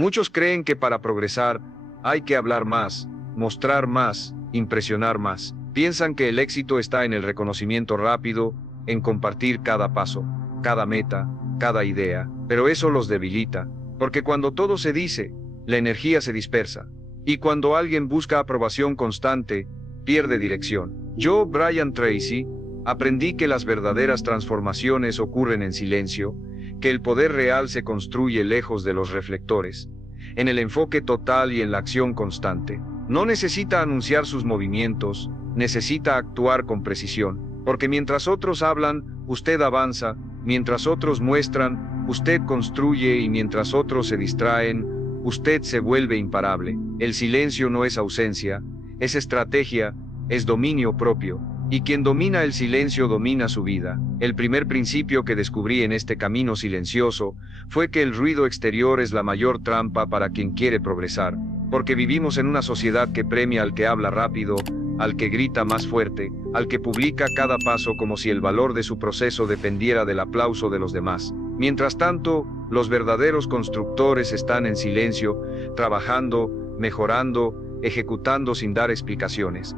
Muchos creen que para progresar hay que hablar más, mostrar más, impresionar más. Piensan que el éxito está en el reconocimiento rápido, en compartir cada paso, cada meta, cada idea, pero eso los debilita, porque cuando todo se dice, la energía se dispersa, y cuando alguien busca aprobación constante, pierde dirección. Yo, Brian Tracy, aprendí que las verdaderas transformaciones ocurren en silencio, que el poder real se construye lejos de los reflectores, en el enfoque total y en la acción constante. No necesita anunciar sus movimientos, necesita actuar con precisión, porque mientras otros hablan, usted avanza, mientras otros muestran, usted construye y mientras otros se distraen, usted se vuelve imparable. El silencio no es ausencia, es estrategia, es dominio propio. Y quien domina el silencio domina su vida. El primer principio que descubrí en este camino silencioso fue que el ruido exterior es la mayor trampa para quien quiere progresar, porque vivimos en una sociedad que premia al que habla rápido, al que grita más fuerte, al que publica cada paso como si el valor de su proceso dependiera del aplauso de los demás. Mientras tanto, los verdaderos constructores están en silencio, trabajando, mejorando, ejecutando sin dar explicaciones,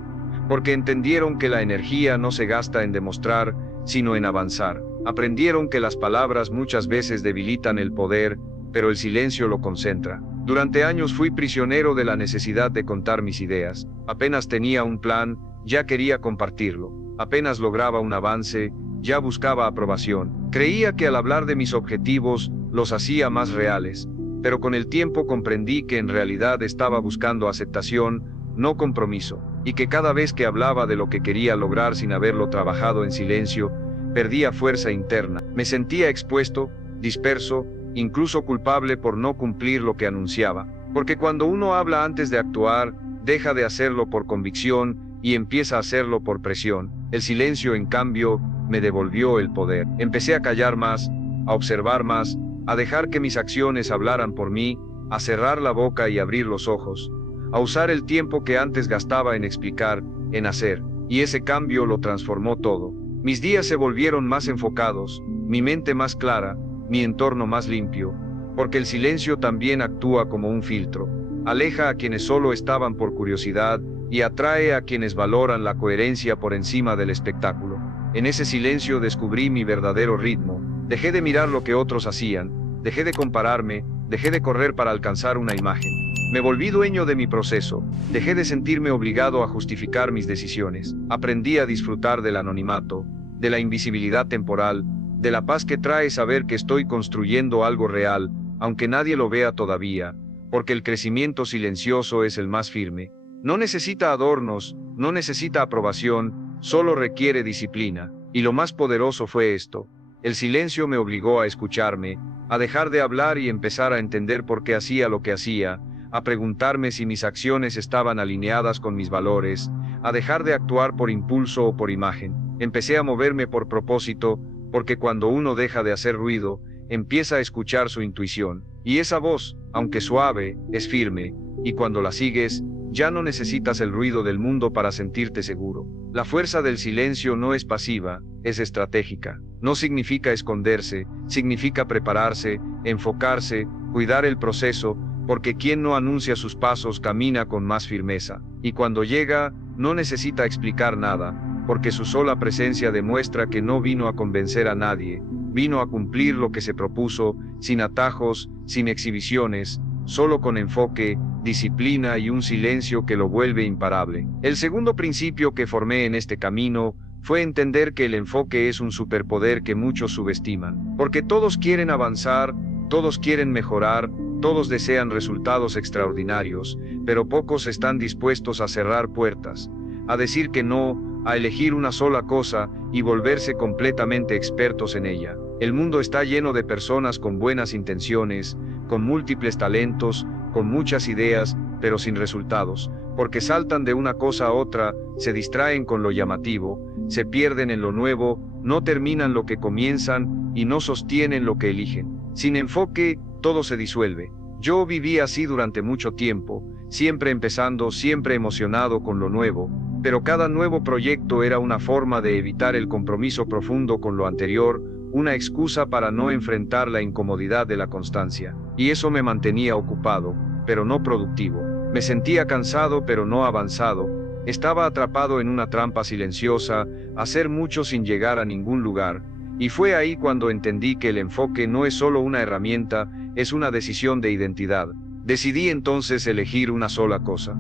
porque entendieron que la energía no se gasta en demostrar, sino en avanzar. Aprendieron que las palabras muchas veces debilitan el poder, pero el silencio lo concentra. Durante años fui prisionero de la necesidad de contar mis ideas. Apenas tenía un plan, ya quería compartirlo. Apenas lograba un avance, ya buscaba aprobación. Creía que al hablar de mis objetivos, los hacía más reales, pero con el tiempo comprendí que en realidad estaba buscando aceptación, no compromiso, y que cada vez que hablaba de lo que quería lograr sin haberlo trabajado en silencio, perdía fuerza interna. Me sentía expuesto, disperso, incluso culpable por no cumplir lo que anunciaba. Porque cuando uno habla antes de actuar, deja de hacerlo por convicción y empieza a hacerlo por presión. El silencio, en cambio, me devolvió el poder. Empecé a callar más, a observar más, a dejar que mis acciones hablaran por mí, a cerrar la boca y abrir los ojos, a usar el tiempo que antes gastaba en explicar, en hacer, y ese cambio lo transformó todo. Mis días se volvieron más enfocados, mi mente más clara, mi entorno más limpio, porque el silencio también actúa como un filtro. Aleja a quienes solo estaban por curiosidad y atrae a quienes valoran la coherencia por encima del espectáculo. En ese silencio descubrí mi verdadero ritmo. Dejé de mirar lo que otros hacían, dejé de compararme, dejé de correr para alcanzar una imagen. Me volví dueño de mi proceso, dejé de sentirme obligado a justificar mis decisiones. Aprendí a disfrutar del anonimato, de la invisibilidad temporal, de la paz que trae saber que estoy construyendo algo real, aunque nadie lo vea todavía, porque el crecimiento silencioso es el más firme. No necesita adornos, no necesita aprobación, solo requiere disciplina. Y lo más poderoso fue esto: el silencio me obligó a escucharme, a dejar de hablar y empezar a entender por qué hacía lo que hacía, a preguntarme si mis acciones estaban alineadas con mis valores, a dejar de actuar por impulso o por imagen. Empecé a moverme por propósito, porque cuando uno deja de hacer ruido, empieza a escuchar su intuición. Y esa voz, aunque suave, es firme, y cuando la sigues, ya no necesitas el ruido del mundo para sentirte seguro. La fuerza del silencio no es pasiva, es estratégica. No significa esconderse, significa prepararse, enfocarse, cuidar el proceso, porque quien no anuncia sus pasos camina con más firmeza. Y cuando llega, no necesita explicar nada, porque su sola presencia demuestra que no vino a convencer a nadie, vino a cumplir lo que se propuso, sin atajos, sin exhibiciones, solo con enfoque, disciplina y un silencio que lo vuelve imparable. El segundo principio que formé en este camino fue entender que el enfoque es un superpoder que muchos subestiman, porque todos quieren avanzar, todos quieren mejorar, todos desean resultados extraordinarios, pero pocos están dispuestos a cerrar puertas, a decir que no, a elegir una sola cosa y volverse completamente expertos en ella. El mundo está lleno de personas con buenas intenciones, con múltiples talentos, con muchas ideas, pero sin resultados, porque saltan de una cosa a otra, se distraen con lo llamativo, se pierden en lo nuevo, no terminan lo que comienzan y no sostienen lo que eligen. Sin enfoque, todo se disuelve. Yo viví así durante mucho tiempo, siempre empezando, siempre emocionado con lo nuevo, pero cada nuevo proyecto era una forma de evitar el compromiso profundo con lo anterior, una excusa para no enfrentar la incomodidad de la constancia. Y eso me mantenía ocupado, pero no productivo. Me sentía cansado pero no avanzado. Estaba atrapado en una trampa silenciosa, hacer mucho sin llegar a ningún lugar. Y fue ahí cuando entendí que el enfoque no es solo una herramienta, es una decisión de identidad. Decidí entonces elegir una sola cosa,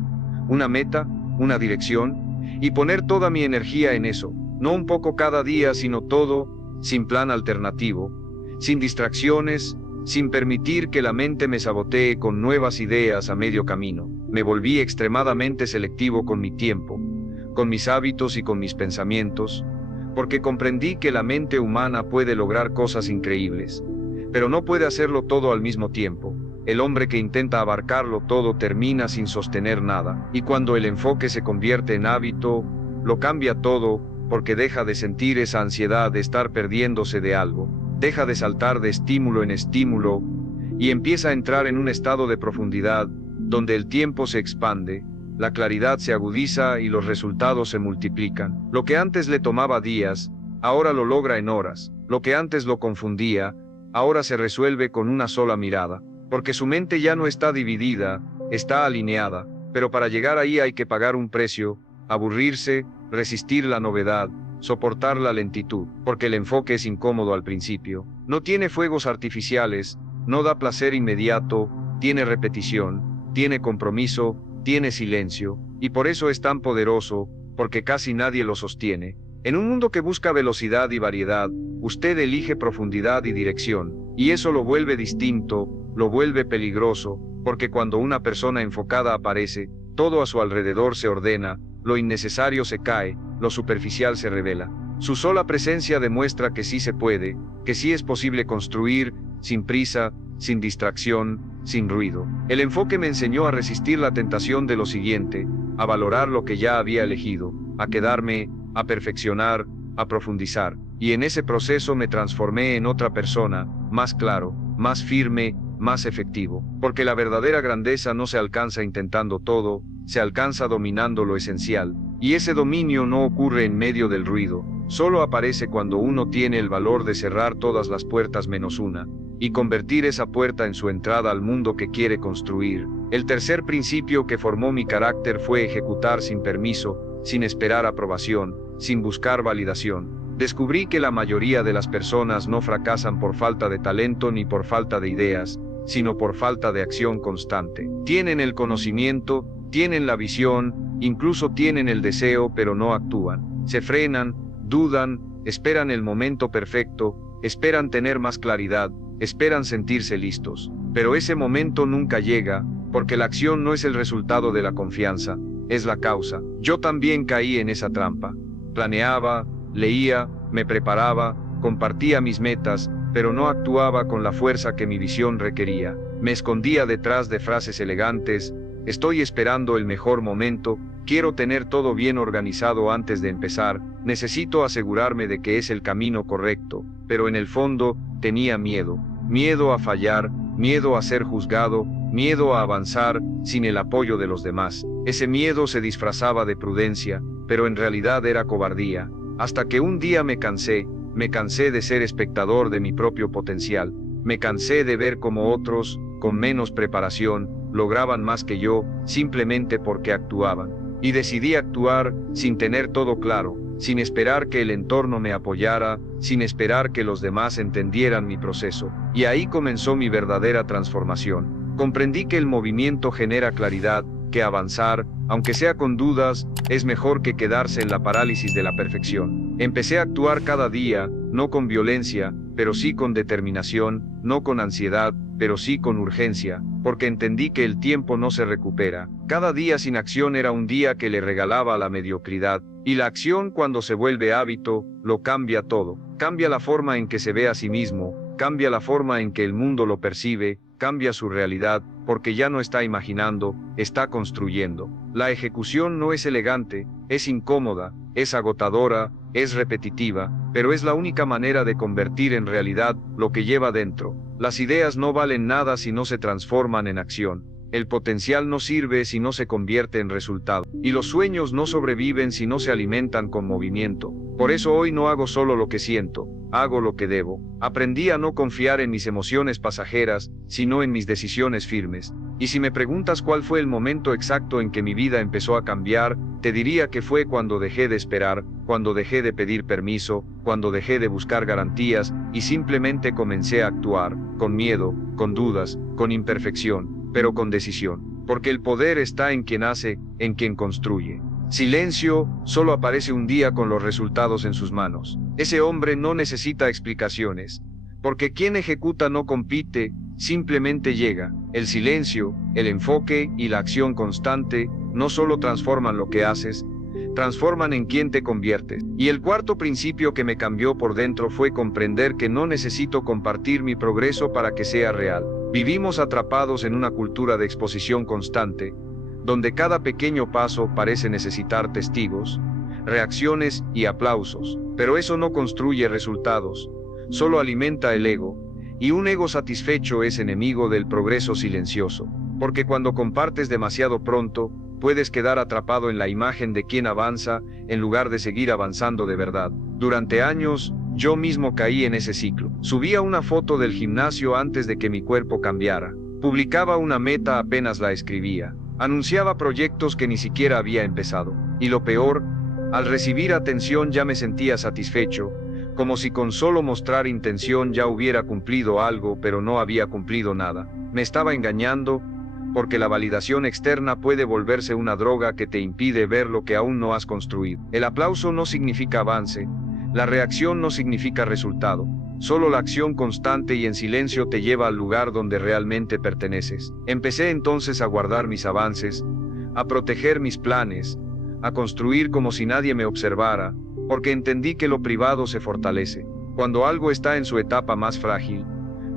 una meta, una dirección, y poner toda mi energía en eso, no un poco cada día, sino todo, sin plan alternativo, sin distracciones, sin permitir que la mente me sabotee con nuevas ideas a medio camino. Me volví extremadamente selectivo con mi tiempo, con mis hábitos y con mis pensamientos, porque comprendí que la mente humana puede lograr cosas increíbles, pero no puede hacerlo todo al mismo tiempo. El hombre que intenta abarcarlo todo termina sin sostener nada, y cuando el enfoque se convierte en hábito, lo cambia todo, porque deja de sentir esa ansiedad de estar perdiéndose de algo, deja de saltar de estímulo en estímulo, y empieza a entrar en un estado de profundidad, donde el tiempo se expande, la claridad se agudiza y los resultados se multiplican. Lo que antes le tomaba días, ahora lo logra en horas. Lo que antes lo confundía, ahora se resuelve con una sola mirada. Porque su mente ya no está dividida, está alineada. Pero para llegar ahí hay que pagar un precio, aburrirse, resistir la novedad, soportar la lentitud. Porque el enfoque es incómodo al principio. No tiene fuegos artificiales, no da placer inmediato, tiene repetición, tiene compromiso, tiene silencio, y por eso es tan poderoso, porque casi nadie lo sostiene. En un mundo que busca velocidad y variedad, usted elige profundidad y dirección, y eso lo vuelve distinto, lo vuelve peligroso, porque cuando una persona enfocada aparece, todo a su alrededor se ordena, lo innecesario se cae, lo superficial se revela. Su sola presencia demuestra que sí se puede, que sí es posible construir, sin prisa, sin distracción, sin ruido. El enfoque me enseñó a resistir la tentación de lo siguiente, a valorar lo que ya había elegido, a quedarme, a perfeccionar, a profundizar. Y en ese proceso me transformé en otra persona, más claro, más firme, más efectivo. Porque la verdadera grandeza no se alcanza intentando todo, se alcanza dominando lo esencial. Y ese dominio no ocurre en medio del ruido, solo aparece cuando uno tiene el valor de cerrar todas las puertas menos una, y convertir esa puerta en su entrada al mundo que quiere construir. El tercer principio que formó mi carácter fue ejecutar sin permiso, sin esperar aprobación, sin buscar validación. Descubrí que la mayoría de las personas no fracasan por falta de talento ni por falta de ideas, sino por falta de acción constante. Tienen el conocimiento, tienen la visión, incluso tienen el deseo, pero no actúan. Se frenan, dudan, esperan el momento perfecto, esperan tener más claridad, esperan sentirse listos. Pero ese momento nunca llega, porque la acción no es el resultado de la confianza, es la causa. Yo también caí en esa trampa. Planeaba, leía, me preparaba, compartía mis metas, pero no actuaba con la fuerza que mi visión requería. Me escondía detrás de frases elegantes, estoy esperando el mejor momento, quiero tener todo bien organizado antes de empezar, necesito asegurarme de que es el camino correcto, pero en el fondo, tenía miedo. Miedo a fallar, miedo a ser juzgado, miedo a avanzar sin el apoyo de los demás. Ese miedo se disfrazaba de prudencia, pero en realidad era cobardía. Hasta que un día me cansé de ser espectador de mi propio potencial. Me cansé de ver cómo otros, con menos preparación, lograban más que yo, simplemente porque actuaban. Y decidí actuar sin tener todo claro, sin esperar que el entorno me apoyara, sin esperar que los demás entendieran mi proceso. Y ahí comenzó mi verdadera transformación. Comprendí que el movimiento genera claridad, que avanzar, aunque sea con dudas, es mejor que quedarse en la parálisis de la perfección. Empecé a actuar cada día, no con violencia, pero sí con determinación, no con ansiedad, pero sí con urgencia, porque entendí que el tiempo no se recupera. Cada día sin acción era un día que le regalaba a la mediocridad, y la acción cuando se vuelve hábito, lo cambia todo. Cambia la forma en que se ve a sí mismo, cambia la forma en que el mundo lo percibe, cambia su realidad, porque ya no está imaginando, está construyendo. La ejecución no es elegante, es incómoda, es agotadora, es repetitiva, pero es la única manera de convertir en realidad lo que lleva dentro. Las ideas no valen nada si no se transforman en acción. El potencial no sirve si no se convierte en resultado. Y los sueños no sobreviven si no se alimentan con movimiento. Por eso hoy no hago solo lo que siento, hago lo que debo. Aprendí a no confiar en mis emociones pasajeras, sino en mis decisiones firmes. Y si me preguntas cuál fue el momento exacto en que mi vida empezó a cambiar, te diría que fue cuando dejé de esperar, cuando dejé de pedir permiso, cuando dejé de buscar garantías y simplemente comencé a actuar, con miedo, con dudas, con imperfección, pero con decisión. Porque el poder está en quien hace, en quien construye. Silencio solo aparece un día con los resultados en sus manos. Ese hombre no necesita explicaciones, porque quien ejecuta no compite, simplemente llega. El silencio, el enfoque y la acción constante no solo transforman lo que haces, transforman en quien te conviertes. Y el cuarto principio que me cambió por dentro fue comprender que no necesito compartir mi progreso para que sea real. Vivimos atrapados en una cultura de exposición constante, donde cada pequeño paso parece necesitar testigos, reacciones y aplausos. Pero eso no construye resultados, solo alimenta el ego, y un ego satisfecho es enemigo del progreso silencioso, porque cuando compartes demasiado pronto, puedes quedar atrapado en la imagen de quien avanza, en lugar de seguir avanzando de verdad. Durante años, yo mismo caí en ese ciclo. Subía una foto del gimnasio antes de que mi cuerpo cambiara. Publicaba una meta apenas la escribía. Anunciaba proyectos que ni siquiera había empezado. Y lo peor, al recibir atención ya me sentía satisfecho, como si con solo mostrar intención ya hubiera cumplido algo, pero no había cumplido nada. Me estaba engañando, porque la validación externa puede volverse una droga que te impide ver lo que aún no has construido. El aplauso no significa avance, la reacción no significa resultado, solo la acción constante y en silencio te lleva al lugar donde realmente perteneces. Empecé entonces a guardar mis avances, a proteger mis planes, a construir como si nadie me observara, porque entendí que lo privado se fortalece. Cuando algo está en su etapa más frágil,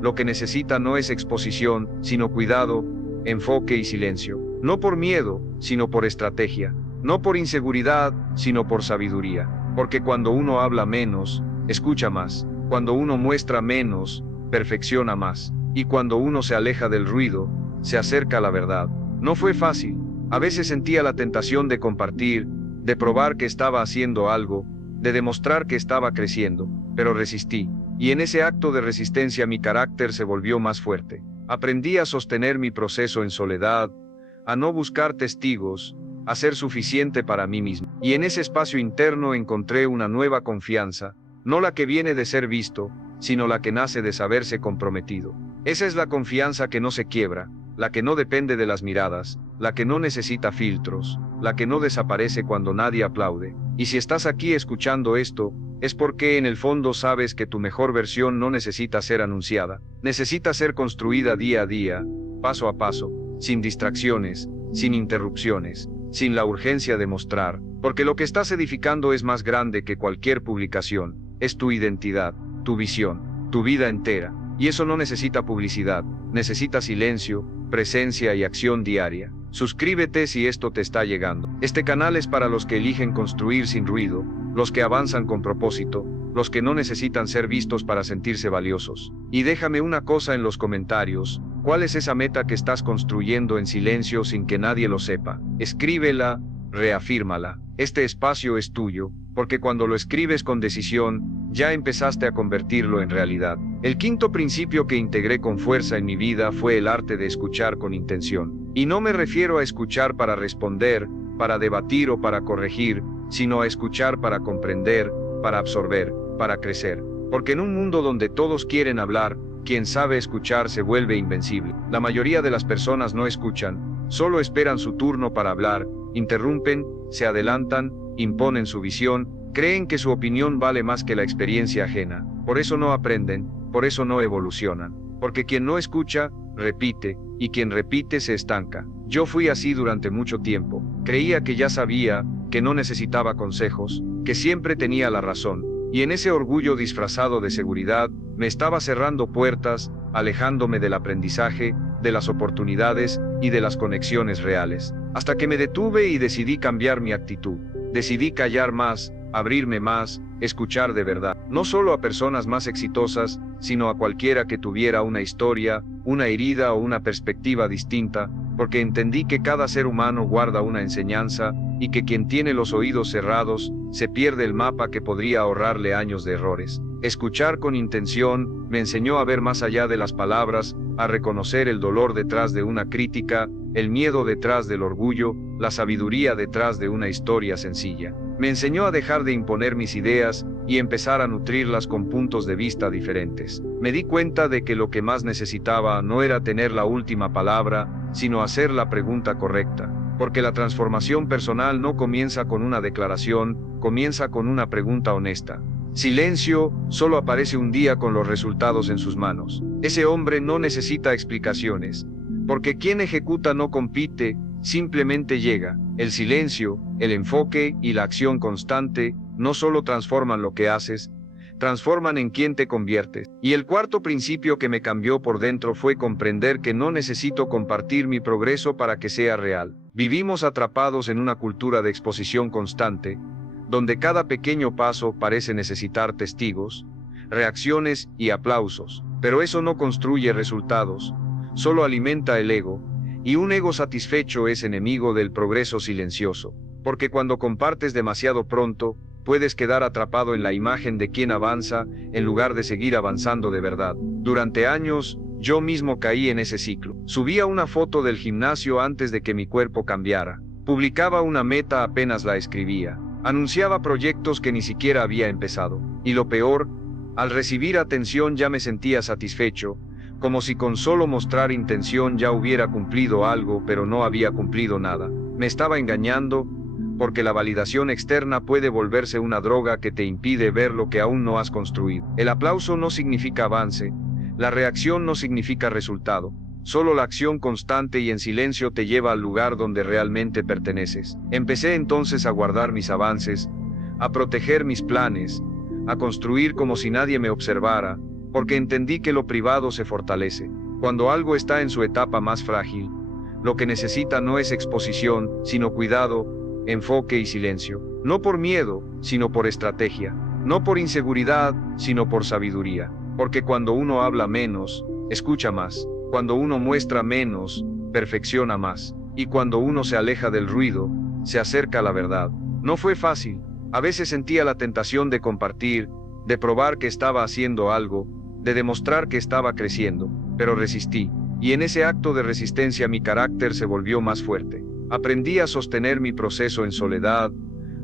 lo que necesita no es exposición, sino cuidado, enfoque y silencio. No por miedo, sino por estrategia. No por inseguridad, sino por sabiduría. Porque cuando uno habla menos, escucha más. Cuando uno muestra menos, perfecciona más. Y cuando uno se aleja del ruido, se acerca a la verdad. No fue fácil. A veces sentía la tentación de compartir, de probar que estaba haciendo algo, de demostrar que estaba creciendo, pero resistí. Y en ese acto de resistencia mi carácter se volvió más fuerte. Aprendí a sostener mi proceso en soledad, a no buscar testigos, a ser suficiente para mí mismo. Y en ese espacio interno encontré una nueva confianza, no la que viene de ser visto, sino la que nace de saberse comprometido. Esa es la confianza que no se quiebra, la que no depende de las miradas, la que no necesita filtros, la que no desaparece cuando nadie aplaude. Y si estás aquí escuchando esto, es porque en el fondo sabes que tu mejor versión no necesita ser anunciada, necesita ser construida día a día, paso a paso, sin distracciones, sin interrupciones, sin la urgencia de mostrar, porque lo que estás edificando es más grande que cualquier publicación, es tu identidad, tu visión, tu vida entera, y eso no necesita publicidad, necesita silencio, presencia y acción diaria. Suscríbete si esto te está llegando. Este canal es para los que eligen construir sin ruido, los que avanzan con propósito, los que no necesitan ser vistos para sentirse valiosos. Y déjame una cosa en los comentarios, ¿cuál es esa meta que estás construyendo en silencio sin que nadie lo sepa? Escríbela, reafírmala. Este espacio es tuyo, porque cuando lo escribes con decisión, ya empezaste a convertirlo en realidad. El quinto principio que integré con fuerza en mi vida fue el arte de escuchar con intención. Y no me refiero a escuchar para responder, para debatir o para corregir, sino a escuchar para comprender, para absorber, para crecer. Porque en un mundo donde todos quieren hablar, quien sabe escuchar se vuelve invencible. La mayoría de las personas no escuchan, solo esperan su turno para hablar, interrumpen, se adelantan, imponen su visión, creen que su opinión vale más que la experiencia ajena. Por eso no aprenden, por eso no evolucionan. Porque quien no escucha, repite, y quien repite se estanca. Yo fui así durante mucho tiempo. Creía que ya sabía, que no necesitaba consejos, que siempre tenía la razón. Y en ese orgullo disfrazado de seguridad, me estaba cerrando puertas, alejándome del aprendizaje, de las oportunidades y de las conexiones reales. Hasta que me detuve y decidí cambiar mi actitud. Decidí callar más, abrirme más, escuchar de verdad. No solo a personas más exitosas, sino a cualquiera que tuviera una historia, una herida o una perspectiva distinta, porque entendí que cada ser humano guarda una enseñanza, y que quien tiene los oídos cerrados, se pierde el mapa que podría ahorrarle años de errores. Escuchar con intención me enseñó a ver más allá de las palabras, a reconocer el dolor detrás de una crítica, el miedo detrás del orgullo, la sabiduría detrás de una historia sencilla. Me enseñó a dejar de imponer mis ideas y empezar a nutrirlas con puntos de vista diferentes. Me di cuenta de que lo que más necesitaba no era tener la última palabra, sino hacer la pregunta correcta. Porque la transformación personal no comienza con una declaración, comienza con una pregunta honesta. Silencio solo aparece un día con los resultados en sus manos. Ese hombre no necesita explicaciones, porque quien ejecuta no compite, simplemente llega. El silencio, el enfoque y la acción constante no solo transforman lo que haces, transforman en quien te conviertes. Y el cuarto principio que me cambió por dentro fue comprender que no necesito compartir mi progreso para que sea real. Vivimos atrapados en una cultura de exposición constante, donde cada pequeño paso parece necesitar testigos, reacciones y aplausos. Pero eso no construye resultados, solo alimenta el ego, y un ego satisfecho es enemigo del progreso silencioso. Porque cuando compartes demasiado pronto, puedes quedar atrapado en la imagen de quien avanza, en lugar de seguir avanzando de verdad. Durante años, yo mismo caí en ese ciclo. Subía una foto del gimnasio antes de que mi cuerpo cambiara. Publicaba una meta apenas la escribía. Anunciaba proyectos que ni siquiera había empezado. Y lo peor, al recibir atención ya me sentía satisfecho, como si con solo mostrar intención ya hubiera cumplido algo, pero no había cumplido nada. Me estaba engañando, porque la validación externa puede volverse una droga que te impide ver lo que aún no has construido. El aplauso no significa avance, la reacción no significa resultado, solo la acción constante y en silencio te lleva al lugar donde realmente perteneces. Empecé entonces a guardar mis avances, a proteger mis planes, a construir como si nadie me observara, porque entendí que lo privado se fortalece. Cuando algo está en su etapa más frágil, lo que necesita no es exposición, sino cuidado, enfoque y silencio. No por miedo, sino por estrategia. No por inseguridad, sino por sabiduría. Porque cuando uno habla menos, escucha más. Cuando uno muestra menos, perfecciona más. Y cuando uno se aleja del ruido, se acerca a la verdad. No fue fácil. A veces sentía la tentación de compartir, de probar que estaba haciendo algo, de demostrar que estaba creciendo. Pero resistí. Y en ese acto de resistencia mi carácter se volvió más fuerte. Aprendí a sostener mi proceso en soledad,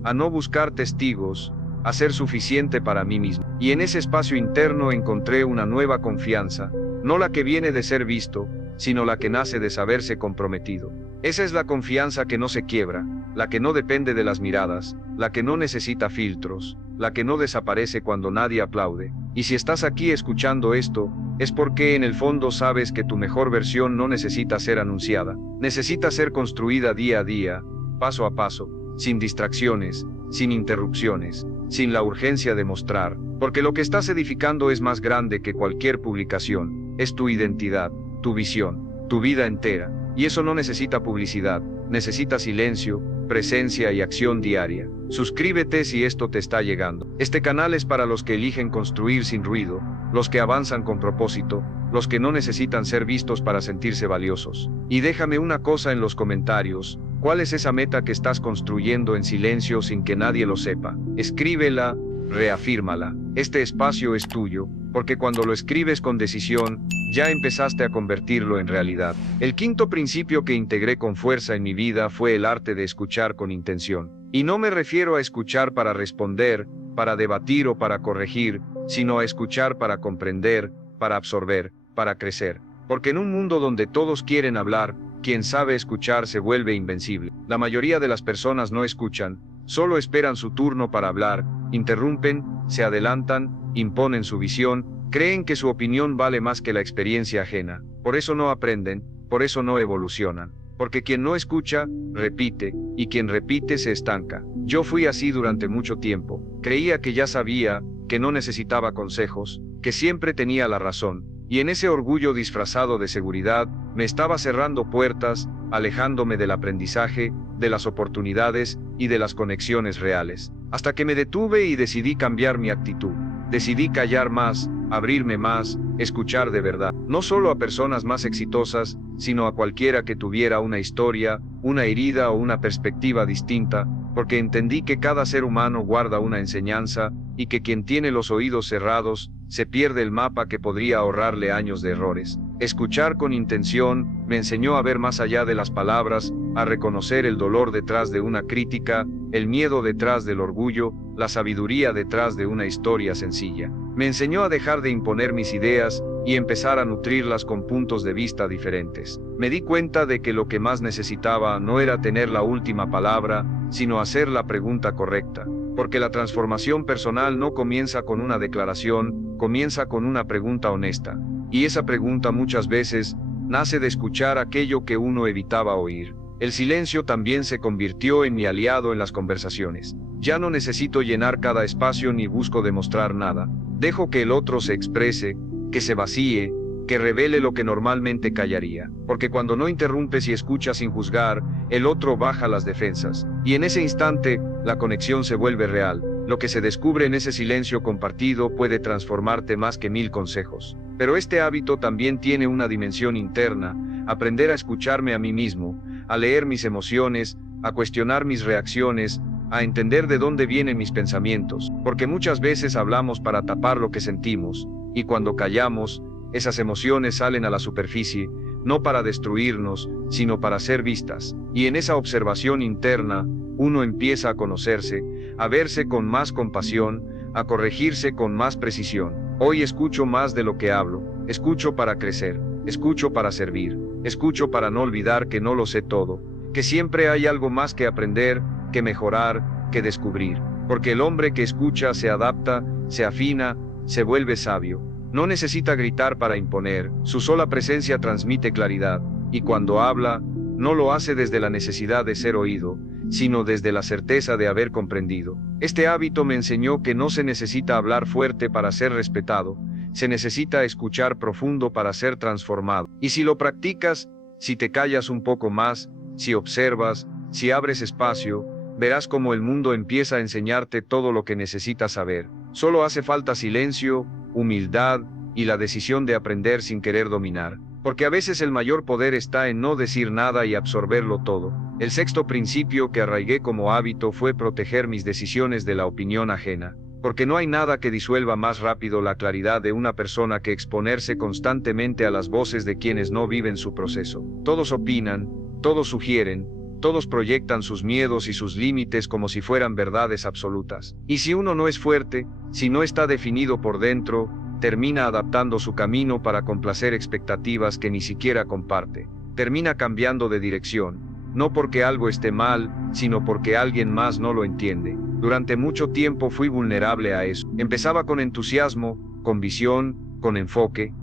a no buscar testigos, a ser suficiente para mí mismo. Y en ese espacio interno encontré una nueva confianza, no la que viene de ser visto, sino la que nace de saberse comprometido. Esa es la confianza que no se quiebra, la que no depende de las miradas, la que no necesita filtros, la que no desaparece cuando nadie aplaude. Y si estás aquí escuchando esto, es porque en el fondo sabes que tu mejor versión no necesita ser anunciada, necesita ser construida día a día, paso a paso, sin distracciones, sin interrupciones, sin la urgencia de mostrar, porque lo que estás edificando es más grande que cualquier publicación, es tu identidad, tu visión, tu vida entera, y eso no necesita publicidad, necesita silencio, presencia y acción diaria. Suscríbete si esto te está llegando. Este canal es para los que eligen construir sin ruido, los que avanzan con propósito, los que no necesitan ser vistos para sentirse valiosos. Y déjame una cosa en los comentarios, ¿cuál es esa meta que estás construyendo en silencio sin que nadie lo sepa? Escríbela, reafírmala. Este espacio es tuyo, porque cuando lo escribes con decisión, ya empezaste a convertirlo en realidad. El quinto principio que integré con fuerza en mi vida fue el arte de escuchar con intención. Y no me refiero a escuchar para responder, para debatir o para corregir, sino a escuchar para comprender, para absorber, para crecer. Porque en un mundo donde todos quieren hablar, quien sabe escuchar se vuelve invencible. La mayoría de las personas no escuchan, solo esperan su turno para hablar, interrumpen, se adelantan, imponen su visión, creen que su opinión vale más que la experiencia ajena. Por eso no aprenden, por eso no evolucionan. Porque quien no escucha, repite, y quien repite se estanca. Yo fui así durante mucho tiempo. Creía que ya sabía, que no necesitaba consejos, que siempre tenía la razón. Y en ese orgullo disfrazado de seguridad, me estaba cerrando puertas, alejándome del aprendizaje, de las oportunidades y de las conexiones reales. Hasta que me detuve y decidí cambiar mi actitud. Decidí callar más, abrirme más, escuchar de verdad. No solo a personas más exitosas, sino a cualquiera que tuviera una historia, una herida o una perspectiva distinta, porque entendí que cada ser humano guarda una enseñanza, y que quien tiene los oídos cerrados, se pierde el mapa que podría ahorrarle años de errores. Escuchar con intención me enseñó a ver más allá de las palabras, a reconocer el dolor detrás de una crítica, el miedo detrás del orgullo, la sabiduría detrás de una historia sencilla. Me enseñó a dejar de imponer mis ideas y empezar a nutrirlas con puntos de vista diferentes. Me di cuenta de que lo que más necesitaba no era tener la última palabra, sino hacer la pregunta correcta. Porque la transformación personal no comienza con una declaración, comienza con una pregunta honesta. Y esa pregunta muchas veces nace de escuchar aquello que uno evitaba oír. El silencio también se convirtió en mi aliado en las conversaciones. Ya no necesito llenar cada espacio ni busco demostrar nada. Dejo que el otro se exprese, que se vacíe, que revele lo que normalmente callaría. Porque cuando no interrumpes y escuchas sin juzgar, el otro baja las defensas. Y en ese instante, la conexión se vuelve real. Lo que se descubre en ese silencio compartido puede transformarte más que 1000 consejos. Pero este hábito también tiene una dimensión interna, aprender a escucharme a mí mismo, a leer mis emociones, a cuestionar mis reacciones, a entender de dónde vienen mis pensamientos, porque muchas veces hablamos para tapar lo que sentimos, y cuando callamos, esas emociones salen a la superficie, no para destruirnos, sino para ser vistas, y en esa observación interna, uno empieza a conocerse, a verse con más compasión, a corregirse con más precisión. Hoy escucho más de lo que hablo, escucho para crecer, escucho para servir, escucho para no olvidar que no lo sé todo, que siempre hay algo más que aprender, que mejorar, que descubrir, porque el hombre que escucha se adapta, se afina, se vuelve sabio. No necesita gritar para imponer, su sola presencia transmite claridad, y cuando habla, no lo hace desde la necesidad de ser oído, sino desde la certeza de haber comprendido. Este hábito me enseñó que no se necesita hablar fuerte para ser respetado, se necesita escuchar profundo para ser transformado. Y si lo practicas, si te callas un poco más, si observas, si abres espacio, verás cómo el mundo empieza a enseñarte todo lo que necesitas saber. Solo hace falta silencio, humildad y la decisión de aprender sin querer dominar. Porque a veces el mayor poder está en no decir nada y absorberlo todo. El sexto principio que arraigué como hábito fue proteger mis decisiones de la opinión ajena. Porque no hay nada que disuelva más rápido la claridad de una persona que exponerse constantemente a las voces de quienes no viven su proceso. Todos opinan, todos sugieren, todos proyectan sus miedos y sus límites como si fueran verdades absolutas. Y si uno no es fuerte, si no está definido por dentro, termina adaptando su camino para complacer expectativas que ni siquiera comparte. Termina cambiando de dirección, no porque algo esté mal, sino porque alguien más no lo entiende. Durante mucho tiempo fui vulnerable a eso. Empezaba con entusiasmo, con visión, con enfoque,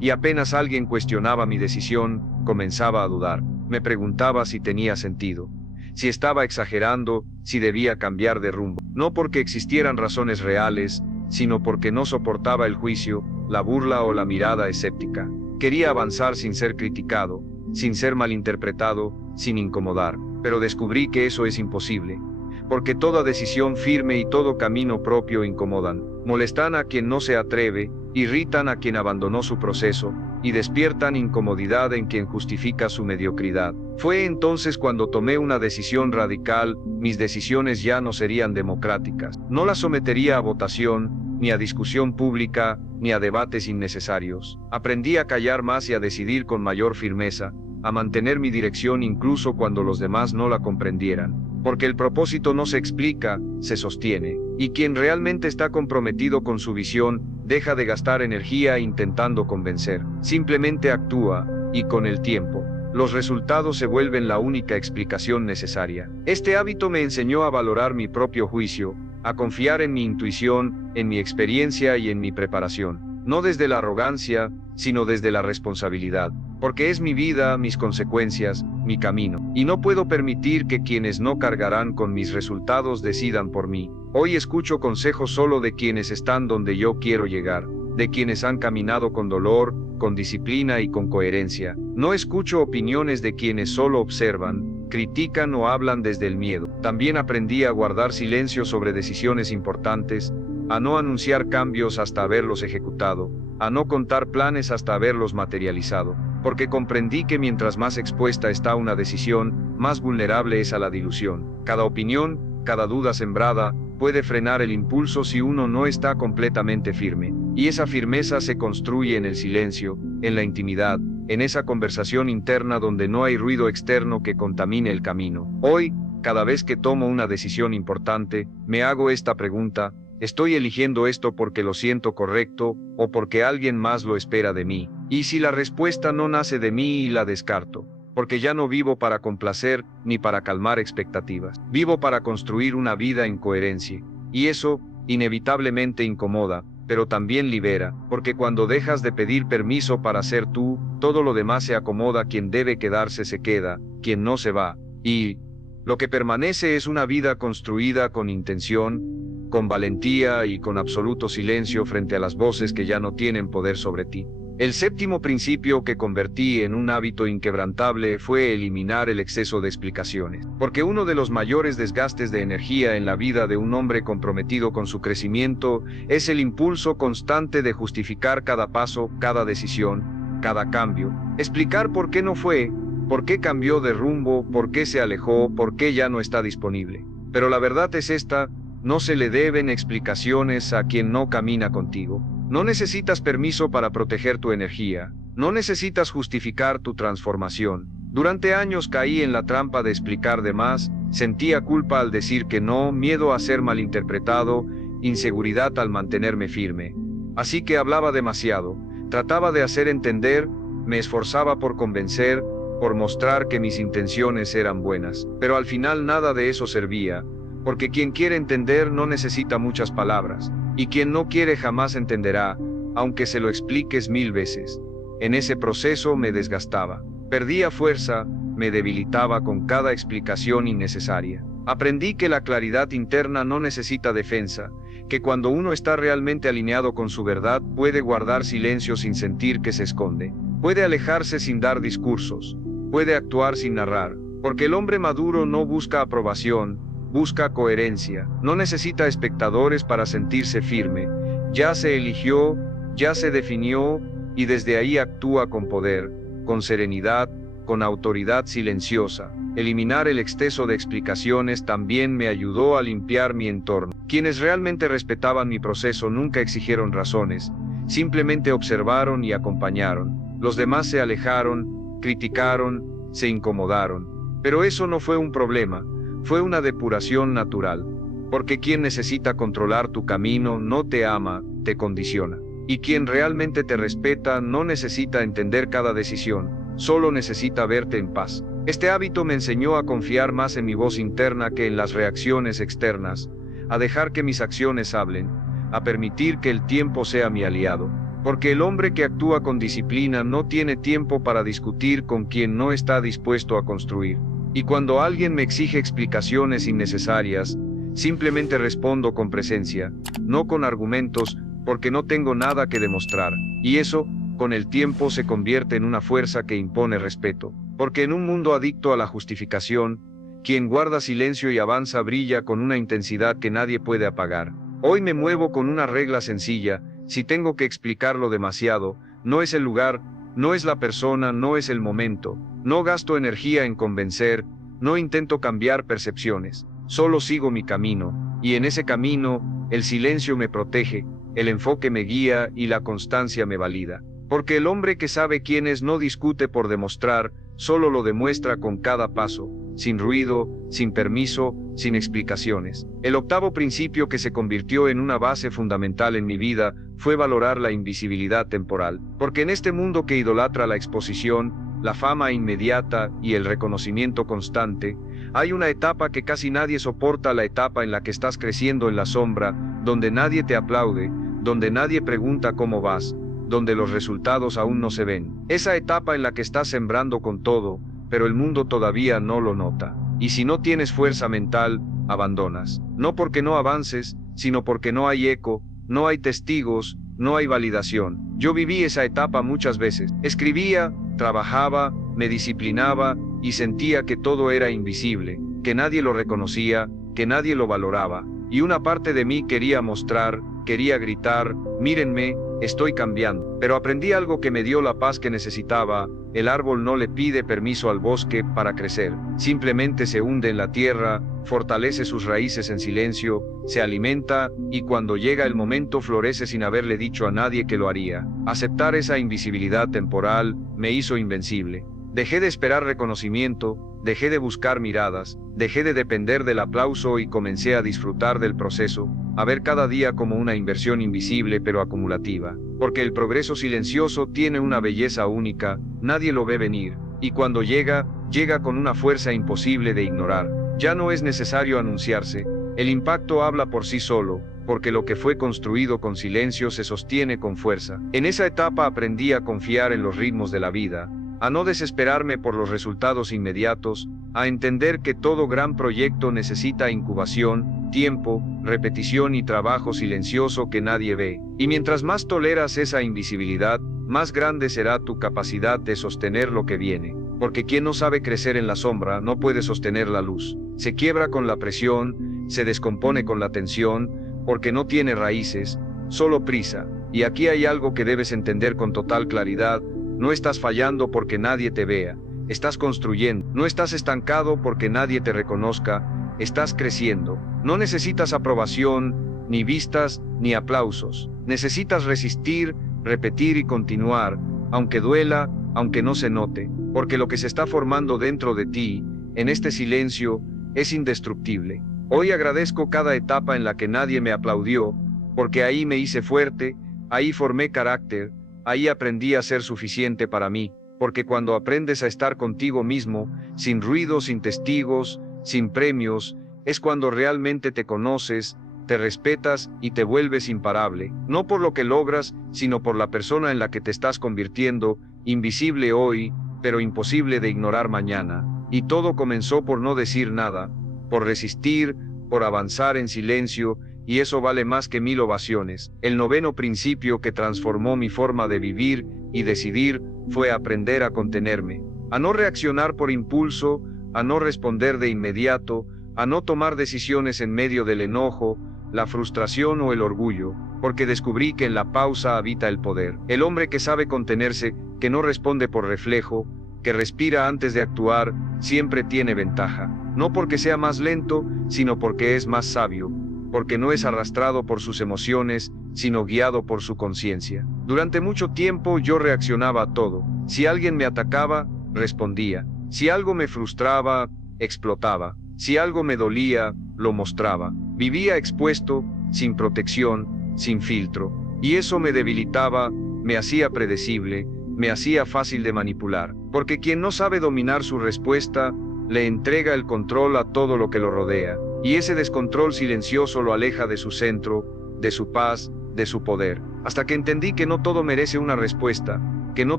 y apenas alguien cuestionaba mi decisión, comenzaba a dudar. Me preguntaba si tenía sentido, si estaba exagerando, si debía cambiar de rumbo. No porque existieran razones reales, sino porque no soportaba el juicio, la burla o la mirada escéptica. Quería avanzar sin ser criticado, sin ser malinterpretado, sin incomodar. Pero descubrí que eso es imposible. Porque toda decisión firme y todo camino propio incomodan, molestan a quien no se atreve, irritan a quien abandonó su proceso, y despiertan incomodidad en quien justifica su mediocridad. Fue entonces cuando tomé una decisión radical. Mis decisiones ya no serían democráticas. No las sometería a votación, ni a discusión pública, ni a debates innecesarios. Aprendí a callar más y a decidir con mayor firmeza, a mantener mi dirección incluso cuando los demás no la comprendieran. Porque el propósito no se explica, se sostiene. Y quien realmente está comprometido con su visión, deja de gastar energía intentando convencer. Simplemente actúa, y con el tiempo, los resultados se vuelven la única explicación necesaria. Este hábito me enseñó a valorar mi propio juicio, a confiar en mi intuición, en mi experiencia y en mi preparación. No desde la arrogancia, sino desde la responsabilidad. Porque es mi vida, mis consecuencias, mi camino. Y no puedo permitir que quienes no cargarán con mis resultados decidan por mí. Hoy escucho consejos solo de quienes están donde yo quiero llegar, de quienes han caminado con dolor, con disciplina y con coherencia. No escucho opiniones de quienes solo observan, critican o hablan desde el miedo. También aprendí a guardar silencio sobre decisiones importantes, a no anunciar cambios hasta haberlos ejecutado, a no contar planes hasta haberlos materializado, porque comprendí que mientras más expuesta está una decisión, más vulnerable es a la dilución. Cada opinión, cada duda sembrada, puede frenar el impulso si uno no está completamente firme, y esa firmeza se construye en el silencio, en la intimidad, en esa conversación interna donde no hay ruido externo que contamine el camino. Hoy, cada vez que tomo una decisión importante, me hago esta pregunta: ¿estoy eligiendo esto porque lo siento correcto o porque alguien más lo espera de mí? Y si la respuesta no nace de mí, y la descarto, porque ya no vivo para complacer ni para calmar expectativas. Vivo para construir una vida en coherencia. Y eso, inevitablemente incomoda, pero también libera, porque cuando dejas de pedir permiso para ser tú, todo lo demás se acomoda. Quien debe quedarse se queda, quien no se va. Y lo que permanece es una vida construida con intención, con valentía y con absoluto silencio frente a las voces que ya no tienen poder sobre ti. El séptimo principio que convertí en un hábito inquebrantable fue eliminar el exceso de explicaciones. Porque uno de los mayores desgastes de energía en la vida de un hombre comprometido con su crecimiento es el impulso constante de justificar cada paso, cada decisión, cada cambio. Explicar por qué no fue, por qué cambió de rumbo, por qué se alejó, por qué ya no está disponible. Pero la verdad es esta: no se le deben explicaciones a quien no camina contigo. No necesitas permiso para proteger tu energía. No necesitas justificar tu transformación. Durante años caí en la trampa de explicar de más. Sentía culpa al decir que no, miedo a ser malinterpretado, inseguridad al mantenerme firme. Así que hablaba demasiado. Trataba de hacer entender, me esforzaba por convencer, por mostrar que mis intenciones eran buenas. Pero al final nada de eso servía, porque quien quiere entender no necesita muchas palabras. Y quien no quiere jamás entenderá, aunque se lo expliques 1000 veces. En ese proceso me desgastaba. Perdía fuerza, me debilitaba con cada explicación innecesaria. Aprendí que la claridad interna no necesita defensa, que cuando uno está realmente alineado con su verdad, puede guardar silencio sin sentir que se esconde. Puede alejarse sin dar discursos. Puede actuar sin narrar. Porque el hombre maduro no busca aprobación, busca coherencia. No necesita espectadores para sentirse firme. Ya se eligió, ya se definió, y desde ahí actúa con poder, con serenidad, con autoridad silenciosa. Eliminar el exceso de explicaciones también me ayudó a limpiar mi entorno. Quienes realmente respetaban mi proceso nunca exigieron razones, simplemente observaron y acompañaron. Los demás se alejaron, criticaron, se incomodaron. Pero eso no fue un problema. Fue una depuración natural, porque quien necesita controlar tu camino no te ama, te condiciona. Y quien realmente te respeta no necesita entender cada decisión, solo necesita verte en paz. Este hábito me enseñó a confiar más en mi voz interna que en las reacciones externas, a dejar que mis acciones hablen, a permitir que el tiempo sea mi aliado. Porque el hombre que actúa con disciplina no tiene tiempo para discutir con quien no está dispuesto a construir. Y cuando alguien me exige explicaciones innecesarias, simplemente respondo con presencia, no con argumentos, porque no tengo nada que demostrar. Y eso, con el tiempo, se convierte en una fuerza que impone respeto. Porque en un mundo adicto a la justificación, quien guarda silencio y avanza brilla con una intensidad que nadie puede apagar. Hoy me muevo con una regla sencilla: si tengo que explicarlo demasiado, no es el lugar, no es la persona, no es el momento. No gasto energía en convencer, no intento cambiar percepciones, solo sigo mi camino, y en ese camino, el silencio me protege, el enfoque me guía y la constancia me valida. Porque el hombre que sabe quién es no discute por demostrar, solo lo demuestra con cada paso, sin ruido, sin permiso, sin explicaciones. El octavo principio que se convirtió en una base fundamental en mi vida fue valorar la invisibilidad temporal. Porque en este mundo que idolatra la exposición, la fama inmediata y el reconocimiento constante, hay una etapa que casi nadie soporta: la etapa en la que estás creciendo en la sombra, donde nadie te aplaude, donde nadie pregunta cómo vas, donde los resultados aún no se ven. Esa etapa en la que estás sembrando con todo, pero el mundo todavía no lo nota. Y si no tienes fuerza mental, abandonas. No porque no avances, sino porque no hay eco, no hay testigos, no hay validación. Yo viví esa etapa muchas veces. Escribía, trabajaba, me disciplinaba, y sentía que todo era invisible, que nadie lo reconocía, que nadie lo valoraba. Y una parte de mí quería mostrar, quería gritar, mírenme, estoy cambiando. Pero aprendí algo que me dio la paz que necesitaba: el árbol no le pide permiso al bosque para crecer, simplemente se hunde en la tierra, fortalece sus raíces en silencio, se alimenta, y cuando llega el momento florece sin haberle dicho a nadie que lo haría. Aceptar esa invisibilidad temporal me hizo invencible. Dejé de esperar reconocimiento, dejé de buscar miradas, dejé de depender del aplauso y comencé a disfrutar del proceso, a ver cada día como una inversión invisible pero acumulativa. Porque el progreso silencioso tiene una belleza única, nadie lo ve venir, y cuando llega, llega con una fuerza imposible de ignorar. Ya no es necesario anunciarse, el impacto habla por sí solo, porque lo que fue construido con silencio se sostiene con fuerza. En esa etapa aprendí a confiar en los ritmos de la vida, a no desesperarme por los resultados inmediatos, a entender que todo gran proyecto necesita incubación, tiempo, repetición y trabajo silencioso que nadie ve. Y mientras más toleras esa invisibilidad, más grande será tu capacidad de sostener lo que viene. Porque quien no sabe crecer en la sombra no puede sostener la luz. Se quiebra con la presión, se descompone con la tensión, porque no tiene raíces, solo prisa. Y aquí hay algo que debes entender con total claridad: no estás fallando porque nadie te vea, estás construyendo. No estás estancado porque nadie te reconozca, estás creciendo. No necesitas aprobación, ni vistas, ni aplausos. Necesitas resistir, repetir y continuar, aunque duela, aunque no se note, porque lo que se está formando dentro de ti, en este silencio, es indestructible. Hoy agradezco cada etapa en la que nadie me aplaudió, porque ahí me hice fuerte, ahí formé carácter, ahí aprendí a ser suficiente para mí, porque cuando aprendes a estar contigo mismo, sin ruido, sin testigos, sin premios, es cuando realmente te conoces, te respetas y te vuelves imparable, no por lo que logras, sino por la persona en la que te estás convirtiendo, invisible hoy, pero imposible de ignorar mañana. Y todo comenzó por no decir nada, por resistir, por avanzar en silencio, y eso vale más que 1000 ovaciones. El noveno principio que transformó mi forma de vivir y decidir fue aprender a contenerme, a no reaccionar por impulso, a no responder de inmediato, a no tomar decisiones en medio del enojo, la frustración o el orgullo, porque descubrí que en la pausa habita el poder. El hombre que sabe contenerse, que no responde por reflejo, que respira antes de actuar, siempre tiene ventaja, no porque sea más lento, sino porque es más sabio, porque no es arrastrado por sus emociones, sino guiado por su conciencia. Durante mucho tiempo yo reaccionaba a todo. Si alguien me atacaba, respondía. Si algo me frustraba, explotaba. Si algo me dolía, lo mostraba. Vivía expuesto, sin protección, sin filtro. Y eso me debilitaba, me hacía predecible, me hacía fácil de manipular. Porque quien no sabe dominar su respuesta, le entrega el control a todo lo que lo rodea. Y ese descontrol silencioso lo aleja de su centro, de su paz, de su poder. Hasta que entendí que no todo merece una respuesta, que no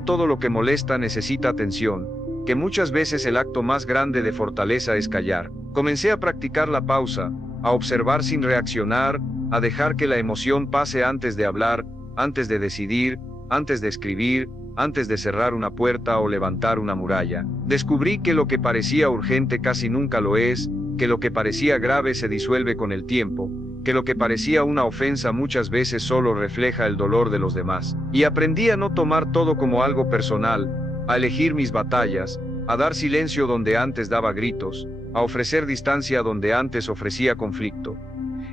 todo lo que molesta necesita atención, que muchas veces el acto más grande de fortaleza es callar. Comencé a practicar la pausa, a observar sin reaccionar, a dejar que la emoción pase antes de hablar, antes de decidir, antes de escribir, antes de cerrar una puerta o levantar una muralla. Descubrí que lo que parecía urgente casi nunca lo es, que lo que parecía grave se disuelve con el tiempo, que lo que parecía una ofensa muchas veces solo refleja el dolor de los demás. Y aprendí a no tomar todo como algo personal, a elegir mis batallas, a dar silencio donde antes daba gritos, a ofrecer distancia donde antes ofrecía conflicto.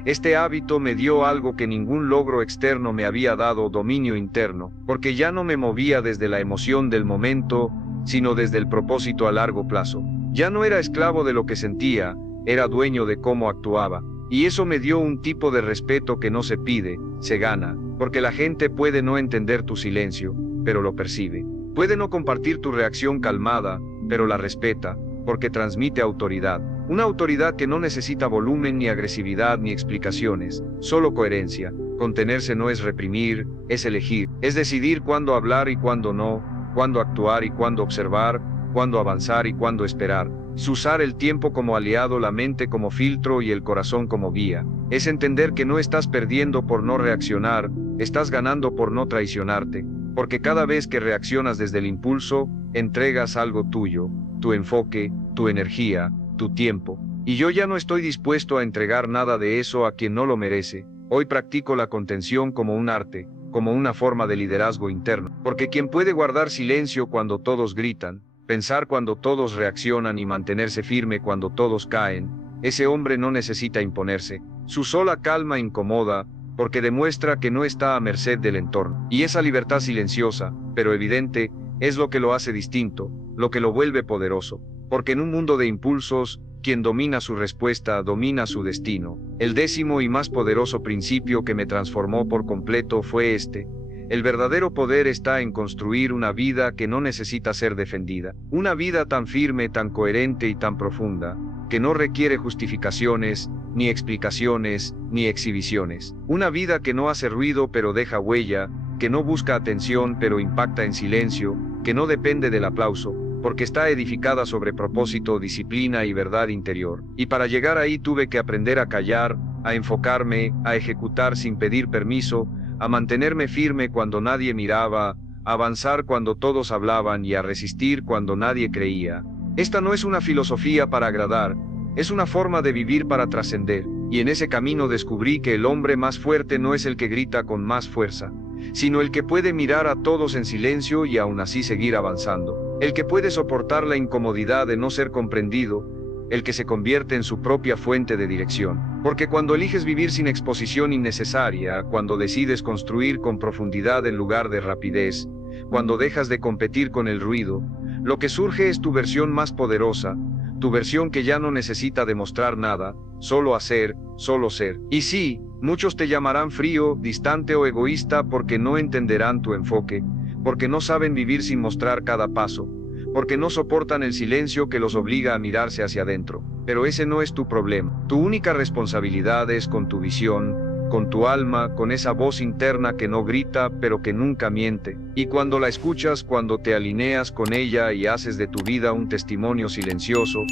Este hábito me dio algo que ningún logro externo me había dado: dominio interno, porque ya no me movía desde la emoción del momento, sino desde el propósito a largo plazo. Ya no era esclavo de lo que sentía, era dueño de cómo actuaba. Y eso me dio un tipo de respeto que no se pide, se gana, porque la gente puede no entender tu silencio, pero lo percibe. Puede no compartir tu reacción calmada, pero la respeta, porque transmite autoridad. Una autoridad que no necesita volumen ni agresividad ni explicaciones, solo coherencia. Contenerse no es reprimir, es elegir, es decidir cuándo hablar y cuándo no, cuándo actuar y cuándo observar, cuándo avanzar y cuándo esperar. Es usar el tiempo como aliado, la mente como filtro y el corazón como guía. Es entender que no estás perdiendo por no reaccionar, estás ganando por no traicionarte, porque cada vez que reaccionas desde el impulso, entregas algo tuyo, tu enfoque, tu energía, tu tiempo. Y yo ya no estoy dispuesto a entregar nada de eso a quien no lo merece. Hoy practico la contención como un arte, como una forma de liderazgo interno, porque quien puede guardar silencio cuando todos gritan, pensar cuando todos reaccionan y mantenerse firme cuando todos caen, ese hombre no necesita imponerse. Su sola calma incomoda, porque demuestra que no está a merced del entorno. Y esa libertad silenciosa, pero evidente, es lo que lo hace distinto, lo que lo vuelve poderoso. Porque en un mundo de impulsos, quien domina su respuesta domina su destino. El décimo y más poderoso principio que me transformó por completo fue este: el verdadero poder está en construir una vida que no necesita ser defendida. Una vida tan firme, tan coherente y tan profunda, que no requiere justificaciones, ni explicaciones, ni exhibiciones. Una vida que no hace ruido pero deja huella, que no busca atención pero impacta en silencio, que no depende del aplauso, porque está edificada sobre propósito, disciplina y verdad interior. Y para llegar ahí tuve que aprender a callar, a enfocarme, a ejecutar sin pedir permiso, a mantenerme firme cuando nadie miraba, a avanzar cuando todos hablaban y a resistir cuando nadie creía. Esta no es una filosofía para agradar, es una forma de vivir para trascender, y en ese camino descubrí que el hombre más fuerte no es el que grita con más fuerza, sino el que puede mirar a todos en silencio y aún así seguir avanzando, el que puede soportar la incomodidad de no ser comprendido, el que se convierte en su propia fuente de dirección. Porque cuando eliges vivir sin exposición innecesaria, cuando decides construir con profundidad en lugar de rapidez, cuando dejas de competir con el ruido, lo que surge es tu versión más poderosa, tu versión que ya no necesita demostrar nada, solo hacer, solo ser. Y sí, muchos te llamarán frío, distante o egoísta porque no entenderán tu enfoque, porque no saben vivir sin mostrar cada paso, porque no soportan el silencio que los obliga a mirarse hacia adentro. Pero ese no es tu problema. Tu única responsabilidad es con tu visión, con tu alma, con esa voz interna que no grita pero que nunca miente. Y cuando la escuchas, cuando te alineas con ella y haces de tu vida un testimonio silencioso,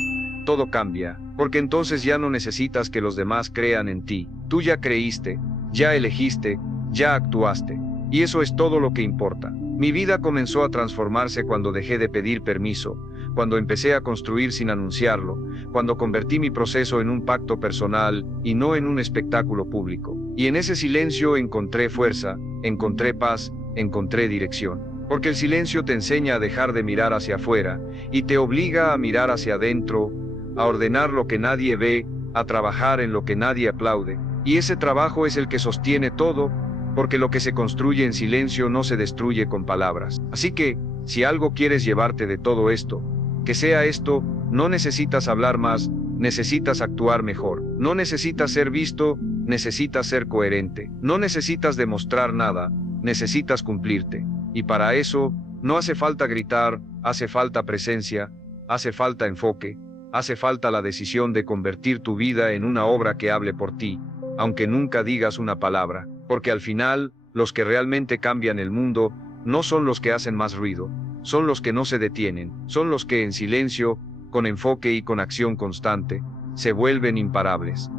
todo cambia, porque entonces ya no necesitas que los demás crean en ti. Tú ya creíste, ya elegiste, ya actuaste. Y eso es todo lo que importa. Mi vida comenzó a transformarse cuando dejé de pedir permiso, cuando empecé a construir sin anunciarlo, cuando convertí mi proceso en un pacto personal y no en un espectáculo público. Y en ese silencio encontré fuerza, encontré paz, encontré dirección. Porque el silencio te enseña a dejar de mirar hacia afuera y te obliga a mirar hacia adentro, a ordenar lo que nadie ve, a trabajar en lo que nadie aplaude. Y ese trabajo es el que sostiene todo, porque lo que se construye en silencio no se destruye con palabras. Así que, si algo quieres llevarte de todo esto, que sea esto: no necesitas hablar más, necesitas actuar mejor. No necesitas ser visto, necesitas ser coherente. No necesitas demostrar nada, necesitas cumplirte. Y para eso, no hace falta gritar, hace falta presencia, hace falta enfoque, hace falta la decisión de convertir tu vida en una obra que hable por ti, aunque nunca digas una palabra. Porque al final, los que realmente cambian el mundo no son los que hacen más ruido, son los que no se detienen, son los que en silencio, con enfoque y con acción constante, se vuelven imparables.